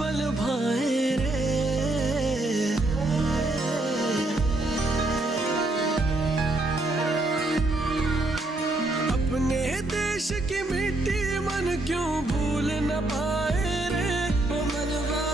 पल भाए रे। अपने देश की मिट्टी मन क्यों भूल न पाए रे। ओ मनवा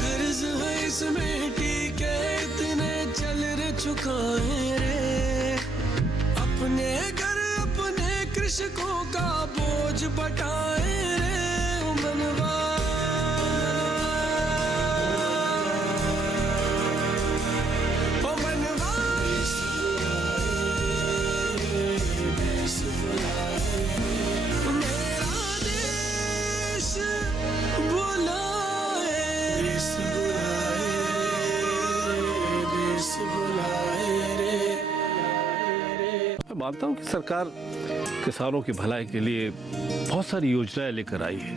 कर्ज है इस मिट्टी के इतने चल रे चुकाए रे। अपने घर अपने कृषकों का बोझ बटाए रे। ओ मनवा ओ मनवा मेरा देश बुलाए देश बुलाए रे। मैं मानता हूँ कि सरकार किसानों की भलाई के लिए बहुत सारी योजनाएं लेकर आई है।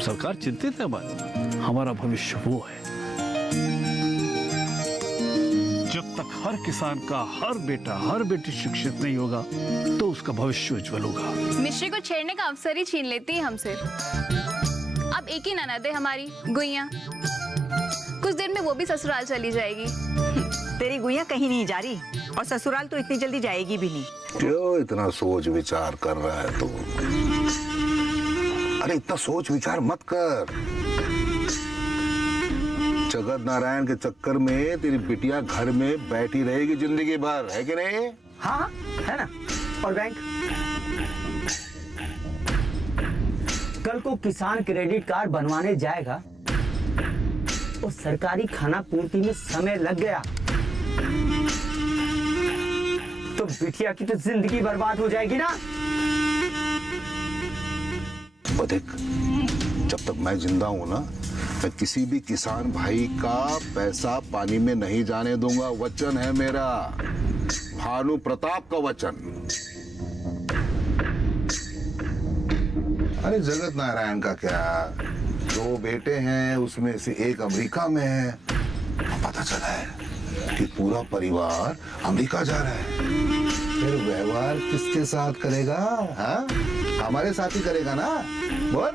सरकार चिंतित है, हमारा भविष्य वो है। जब तक हर किसान का हर बेटा हर बेटी शिक्षित नहीं होगा तो उसका भविष्य उज्जवल होगा। मिश्री को छेड़ने का अवसर ही छीन लेती है हमसे। अब एक ही ननद है हमारी, गुइया। कुछ दिन में वो भी ससुराल चली जाएगी। तेरी गुइया कहीं नहीं जा रही और ससुराल तो इतनी जल्दी जाएगी भी नहीं। क्यों इतना सोच विचार कर रहा है तू? अरे इतना सोच विचार मत कर। जगत नारायण के चक्कर में तेरी बिटिया घर में बैठी रहेगी जिंदगी भर, है कि नहीं? हाँ है ना। और बैंक कल को किसान क्रेडिट कार्ड बनवाने जाएगा और सरकारी खाना पूर्ति में समय लग गया तो बिटिया की तो जिंदगी बर्बाद हो जाएगी ना। देख, जब तक मैं जिंदा हूं ना, मैं किसी भी किसान भाई का पैसा पानी में नहीं जाने दूंगा। वचन है मेरा, भानु प्रताप का वचन। अरे जगत नारायण का क्या, 2 बेटे हैं, उसमें से एक अमेरिका में है। पता चला है कि पूरा परिवार अमेरिका जा रहा है। फिर व्यवहार किसके साथ करेगा? हाँ, हमारे साथ ही करेगा ना। बोल,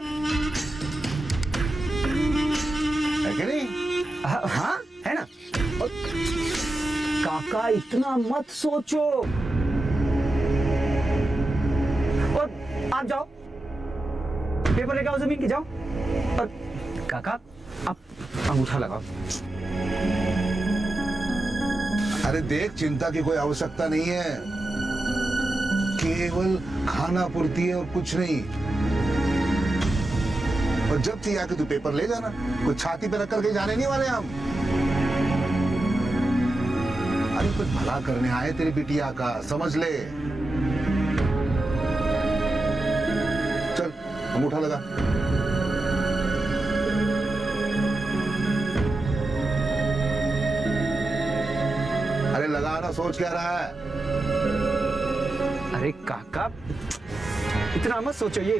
है कि नहीं? हाँ है ना। और काका इतना मत सोचो। और आप जाओ, पेपर लेके आओ जमीन की, जाओ। और काका आप अंगूठा लगाओ। अरे देख, चिंता की कोई आवश्यकता नहीं है, केवल खाना पूर्ति है और कुछ नहीं। और जब चाहिए आके तू पेपर ले जाना, कोई छाती पे रख करके जाने नहीं वाले हम। अरे कुछ भला करने आए तेरी बिटिया का, समझ ले। चल अंगूठा लगा। अरे लगाना, सोच क्या रहा है? अरे काका इतना मत सोचो, ये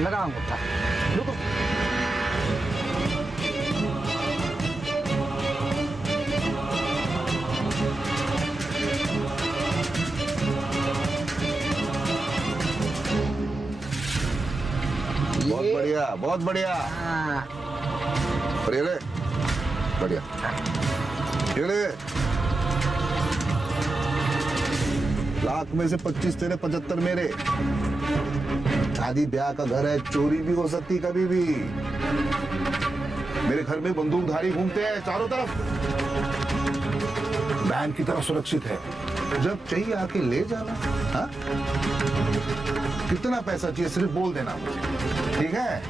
लगा अंगूठा। रुको, बहुत बढ़िया, बहुत बढ़िया। बढ़िया ले, बढ़िया। ये ले, लाख में से 25 तेरे, 75 मेरे। शादी ब्याह का घर है, चोरी भी हो सकती कभी भी। मेरे घर में बंदूकधारी घूमते हैं चारों तरफ, बैंक की तरह सुरक्षित है। जब चाहिए आके ले जाना। हाँ, कितना पैसा चाहिए सिर्फ बोल देना मुझे, ठीक है?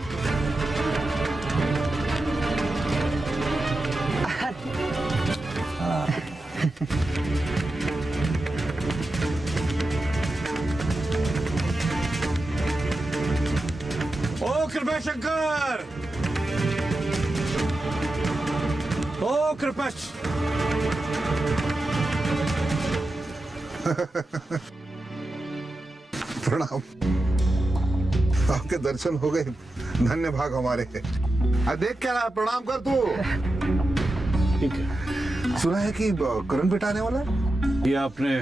ओ कृपा शंकर, ओ कृपा। प्रणाम, आपके दर्शन हो गए, धन्य भाग हमारे। देख क्या रहा, प्रणाम कर तू। ठीक है। सुना है कि करण बेटा आने वाला है? ये आपने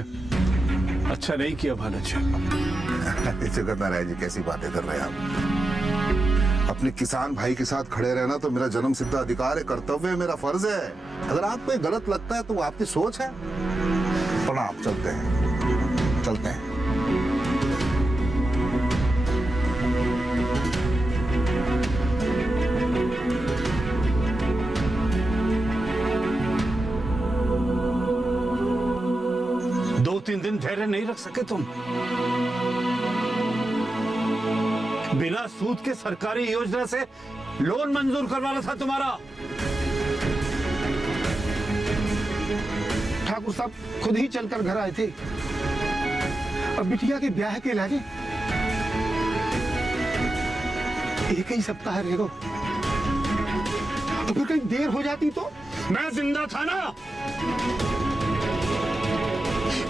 अच्छा नहीं किया भानज। जगत नारायण जी, कैसी बातें कर रहे हैं आप? अपने किसान भाई के साथ खड़े रहना तो मेरा जन्म सिद्ध अधिकार है, कर्तव्य है, मेरा फर्ज है। अगर आपको ये गलत लगता है तो वो आपकी सोच है। प्रणाम, चलते हैं, चलते हैं। दो तीन दिन धैर्य नहीं रख सके तुम? बिना सूद के सरकारी योजना से लोन मंजूर करवाना था तुम्हारा। ठाकुर साहब खुद ही चलकर घर आए थे। अब बिटिया के ब्याह के लागे एक ही सप्ताह रहेगा, तो फिर कहीं देर हो जाती तो? मैं जिंदा था ना,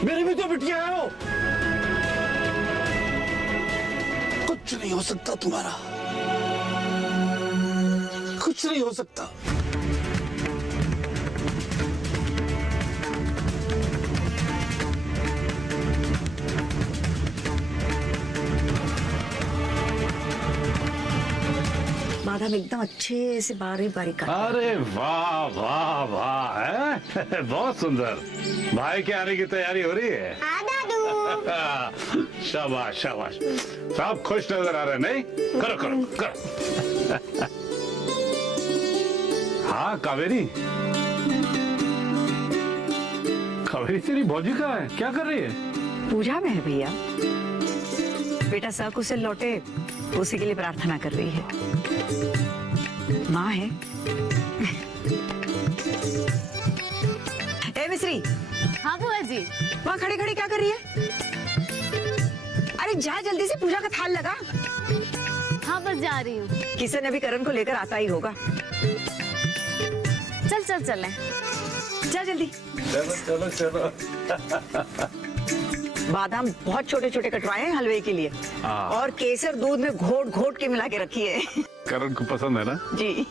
मेरी भी तो बिटिया है वो। कुछ नहीं हो सकता तुम्हारा, कुछ नहीं हो सकता। बादाम एकदम अच्छे से बारी बारी काट। अरे वाह वाह वाह है। बहुत सुंदर। भाई के आने की तैयारी हो रही है? शाबाश शाबाश, सब खुश नजर आ रहे नहीं? करो करो करो। हाँ कावेरी, कावेरी तेरी भौजी कहाँ है? क्या कर रही है? पूजा में है भैया। बेटा सकुशल लौटे उसी के लिए प्रार्थना कर रही है। माँ है। ए मिश्री। हाँ बुआ जी। वहाँ खड़ी खड़ी क्या कर रही है? अरे जा जल्दी से, पूजा का थाल लगा। हाँ बस जा रही हूँ। किशन अभी करण को लेकर आता ही होगा। चल चल चलें। जा जल्दी। चलो चलो चलो। बादाम बहुत छोटे छोटे कटवाए हैं हलवे के लिए, और केसर दूध में घोट घोट के मिला के रखी है। करण को पसंद है ना? जी।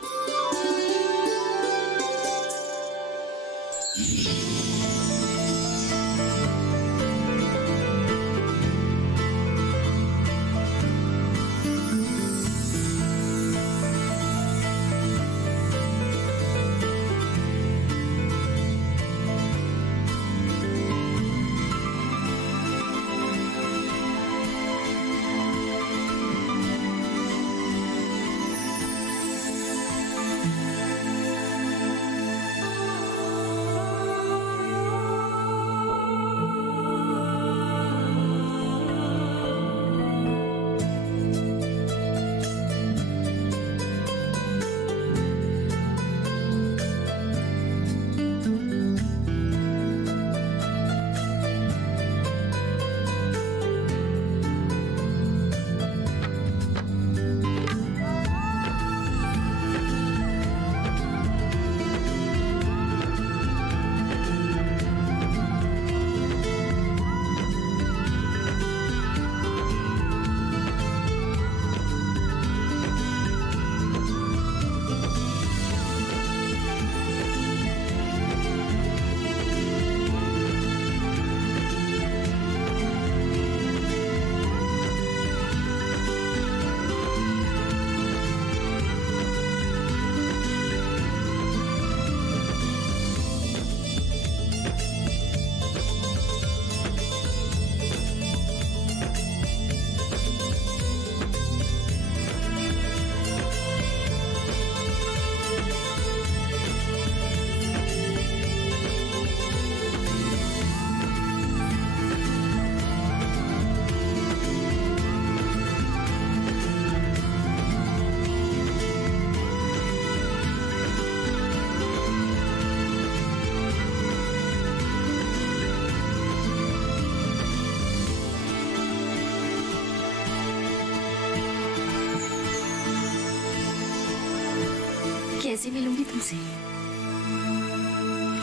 कैसे मिलूंगी तुमसे?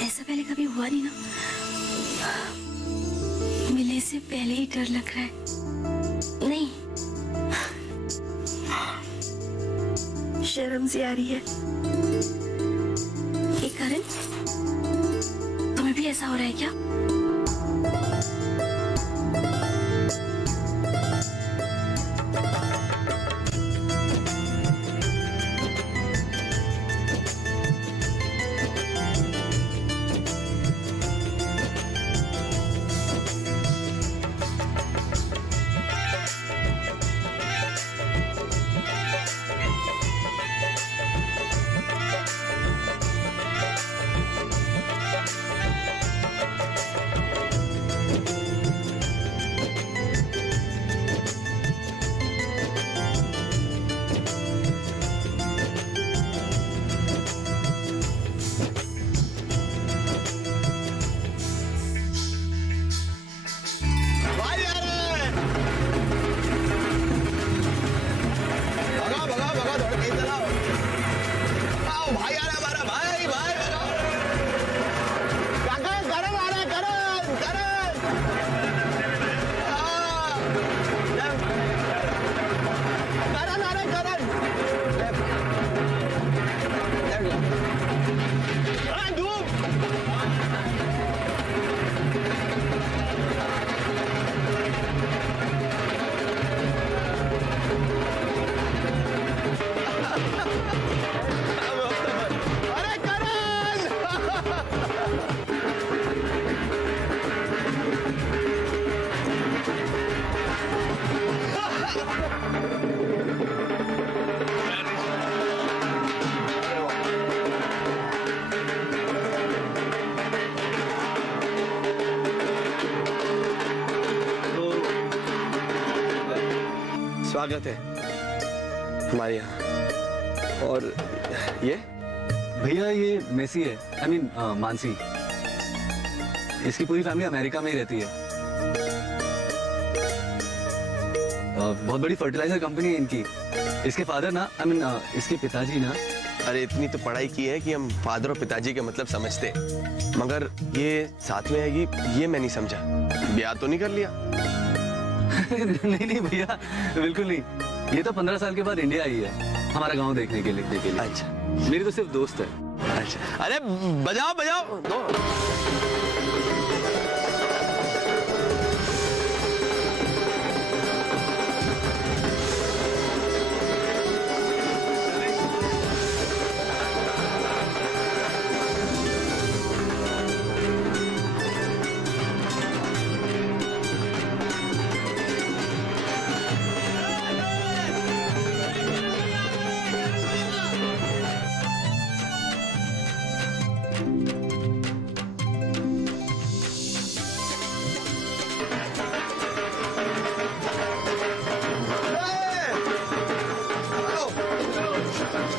ऐसा पहले कभी हुआ नहीं ना। मिलने से पहले ही डर लग रहा है। नहीं, शर्म सी आ रही है। ये करण, तुम्हें भी ऐसा हो रहा है क्या? स्वागत है हमारे यहाँ। और ये भैया ये मेसी है, आई मीन मानसी। इसकी पूरी फैमिली अमेरिका में ही रहती है। बहुत बड़ी फर्टिलाइजर कंपनी है इनकी। इसके फादर ना, आई मीन इसके पिताजी ना। अरे इतनी तो पढ़ाई की है कि हम फादर और पिताजी के मतलब समझते, मगर ये साथ में आएगी ये मैं नहीं समझा। ब्याह तो नहीं कर लिया? नहीं नहीं भैया, बिल्कुल नहीं। ये तो 15 साल के बाद इंडिया आई है हमारा गांव देखने के लिए। अच्छा, मेरी तो सिर्फ दोस्त है। अच्छा, अरे बजाओ बजाओ दो।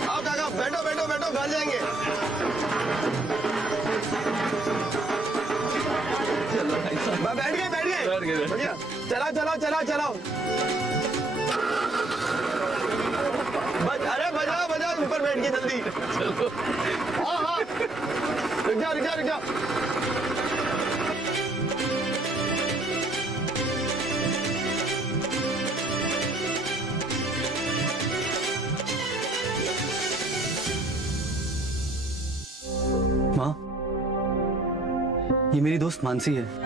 आओ काका, बैठो बैठो बैठो, घर जाएंगे। चलो भाई साहब, बैठ गए बढ़िया। चलाओ चलाओ चलाओ चलाओ। अरे बजाओ बजाओ, ऊपर बैठ के जल्दी। हाँ हाँ, रुक जाओ रुक जाओ रुक जाओ। माँ, ये मेरी दोस्त मानसी है।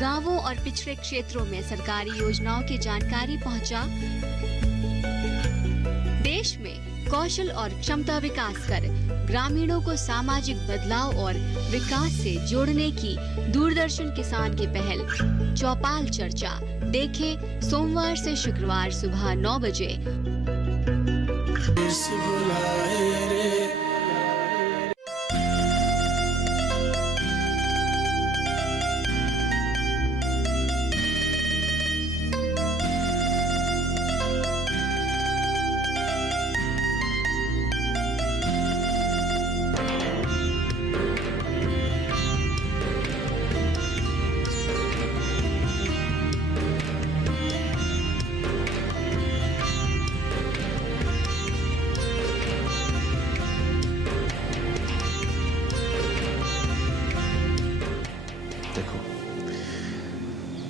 गांवों और पिछड़े क्षेत्रों में सरकारी योजनाओं की जानकारी पहुंचा। देश में कौशल और क्षमता विकास कर ग्रामीणों को सामाजिक बदलाव और विकास से जोड़ने की दूरदर्शन किसान की पहल चौपाल चर्चा देखें सोमवार से शुक्रवार सुबह 9 बजे।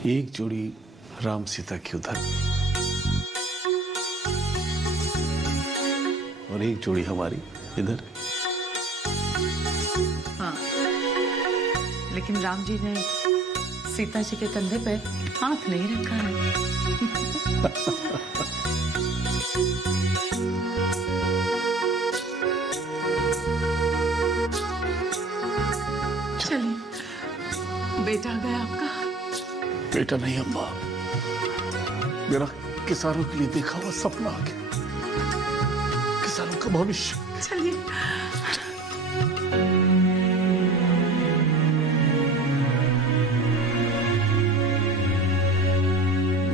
एक जोड़ी राम सीता की उधर और एक जोड़ी हमारी इधर। हाँ, लेकिन राम जी ने सीता जी के कंधे पे हाथ नहीं रखा है। चलिए, बेटा आ गया आपका। बेटा नहीं अम्मा, मेरा किसानों के लिए देखा हुआ सपना आ गया, किसानों का भविष्य। चलिए।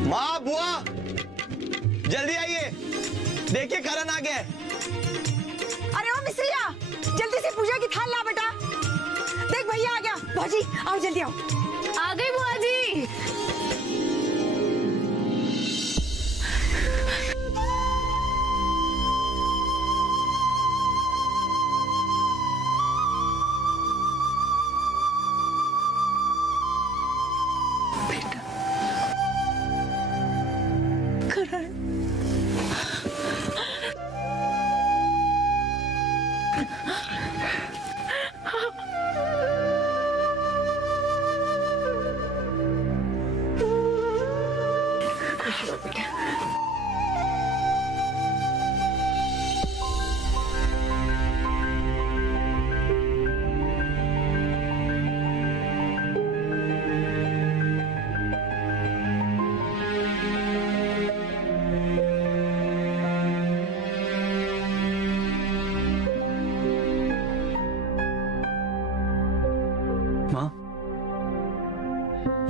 माँ बुआ जल्दी आइए, देखिए करण आ गया। अरे ओ मिस्रिया, जल्दी से पूजा की थाल ला बेटा। देख भैया आ गया। भौजी आओ जल्दी आओ। आ गई बुआ जी। बेटा करण,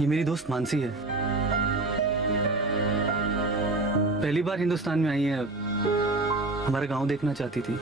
ये मेरी दोस्त मानसी है। पहली बार हिंदुस्तान में आई है, हमारा गांव देखना चाहती थी।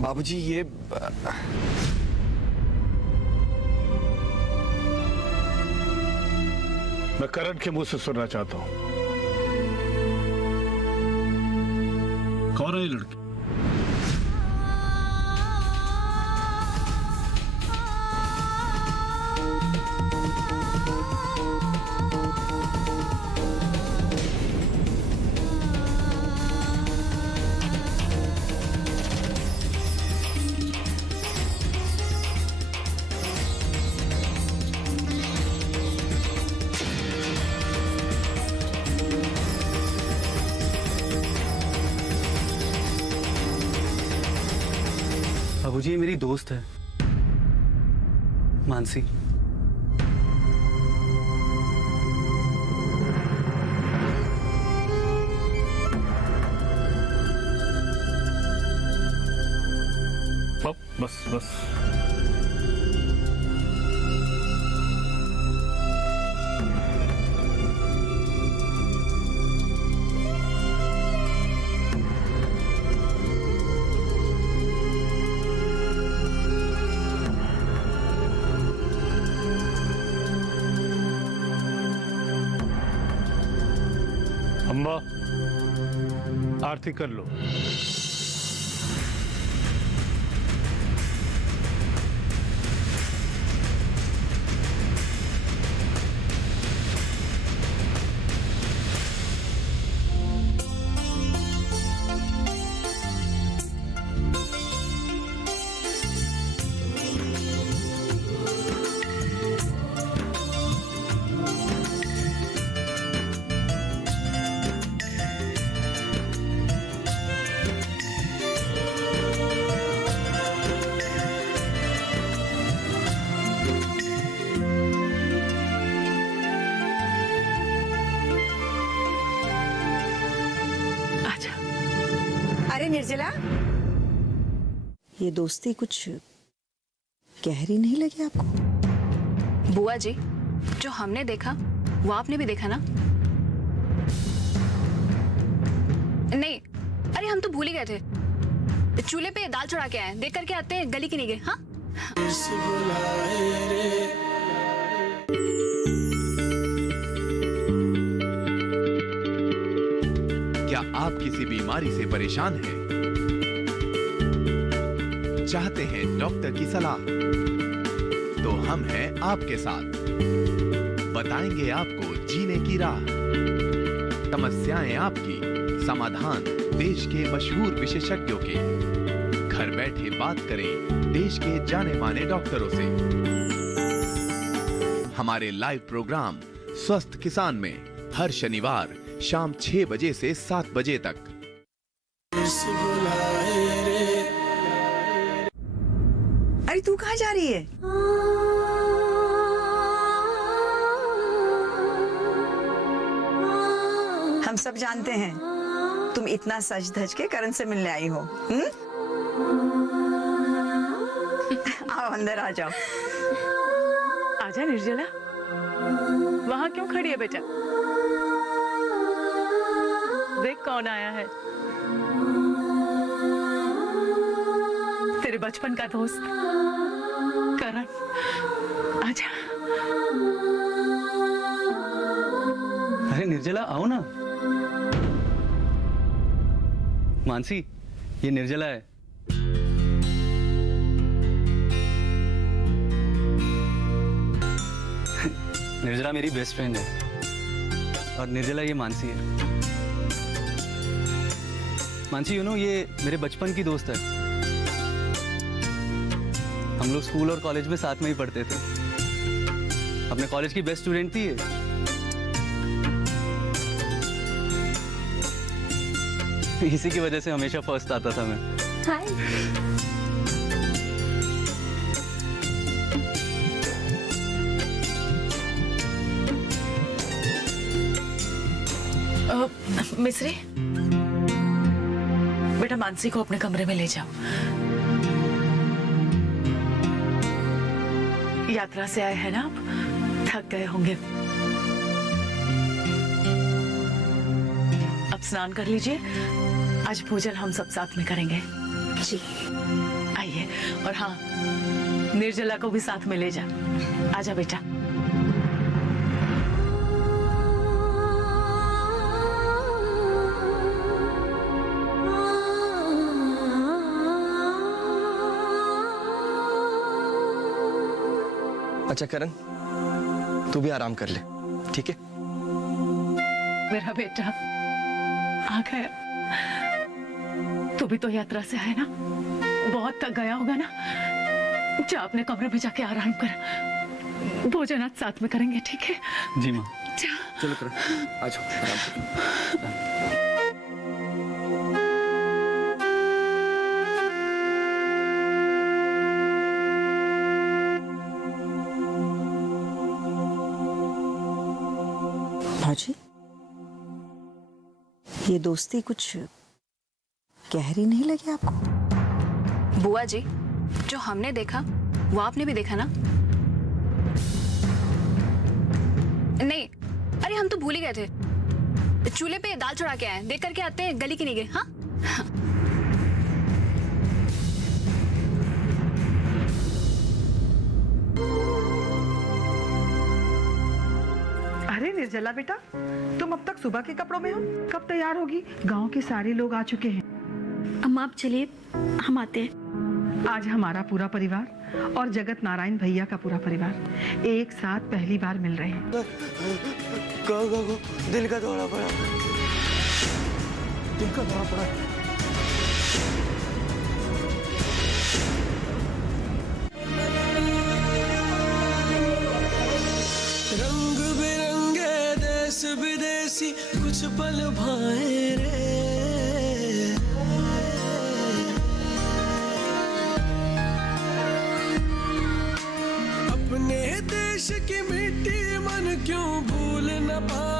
बाबूजी ये मैं करण के मुंह से सुनना चाहता हूं, कौन है ये लड़की? बाबूजी, ये मेरी दोस्त है मानसी। बस बस अम्मा, आरती कर लो। अरे निर्जला, ये दोस्ती कुछ गहरी नहीं लगी आपको? बुआ जी, जो हमने देखा वो आपने भी देखा ना? नहीं, अरे हम तो भूल ही गए थे। चूल्हे पे दाल चढ़ा के आए, देख करके आते हैं, गली के नहीं गए। हाँ, क्या आप किसी बीमारी से परेशान हैं? चाहते हैं डॉक्टर की सलाह? तो हम हैं आपके साथ, बताएंगे आपको जीने की राह। समस्याएं आपकी, समाधान देश के मशहूर विशेषज्ञों के। घर बैठे बात करें देश के जाने माने डॉक्टरों से। हमारे लाइव प्रोग्राम स्वस्थ किसान में हर शनिवार शाम 6 बजे से 7 बजे तक। अरे तू कहाँ जा रही है? हम सब जानते हैं तुम इतना सज धज के करण से मिलने आई हो। आओ अंदर आ जाओ। आजा निर्जला, वहां क्यों खड़ी है बेटा? देख कौन आया है, तेरे बचपन का दोस्त करण। आजा। अरे निर्जला, आओ ना। मानसी, ये निर्जला है। निर्जला मेरी बेस्ट फ्रेंड है और निर्जला ये मानसी है। मानसी ये मेरे बचपन की दोस्त है। हम लोग स्कूल और कॉलेज में साथ में ही पढ़ते थे। अपने कॉलेज की बेस्ट स्टूडेंट थी ये। इसी की वजह से हमेशा फर्स्ट आता था मैं। हाय। मिस्री, बेटा मानसी को अपने कमरे में ले जाओ। यात्रा से आए हैं ना आप, थक गए होंगे। अब स्नान कर लीजिए, आज भोजन हम सब साथ में करेंगे। जी आइए। और हाँ, निर्जला को भी साथ में ले जा। आजा बेटा। अच्छा करण, तू भी आराम कर ले, ठीक है? मेरा बेटा आ गया। तू भी तो यात्रा से आया ना, बहुत थक गया होगा ना। जा अपने कमरे में जाके आराम कर। भोजन आज साथ में करेंगे, ठीक है? जी माँ। चलो करण, आ जाओ, आराम करो। भाजी, ये दोस्ती कुछ गहरी नहीं लगी आपको? बुआ जी, जो हमने देखा वो आपने भी देखा ना? नहीं, अरे हम तो भूल ही गए थे। चूल्हे पे दाल चढ़ा के आए, देख करके आते हैं, गली के नहीं गए। हाँ अरे निर्जला बेटा, तुम अब तक सुबह के कपड़ों में हो, कब तैयार होगी? गांव के सारे लोग आ चुके हैं। अम्मा आप चलिए, हम आते हैं। आज हमारा पूरा परिवार और जगत नारायण भैया का पूरा परिवार एक साथ पहली बार मिल रहे हैं। दिल का दौरा पड़ा। दिल का दौरा पड़ा। रंग बिरंगे देश विदेशी कुछ पल भाए रे। अपने देश की मिट्टी मन क्यों भूल न पाए।